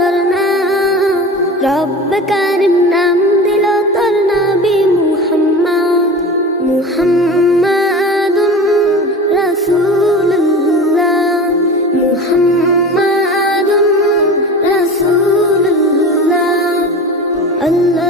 সরনা রব কারিম নাম দিল তোর নবী মুহাম্মদ। মুহাম্মাদুন রাসূলুল্লাহ। মুহাম্মাদুন রাসূলুল্লাহ। আল্লাহ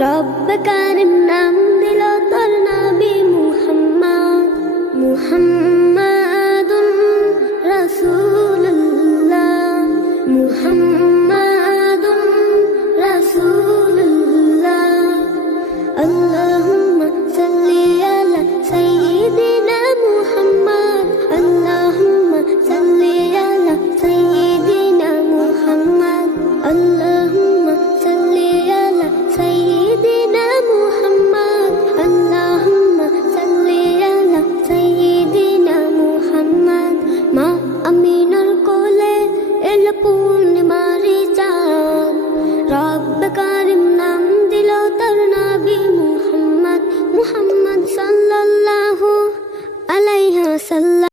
রব কারিম নাম দিল তোর নাবি মুহাম্মদ মুহাম্মাদুন রাসূলুল্লাহ মুহাম্মদ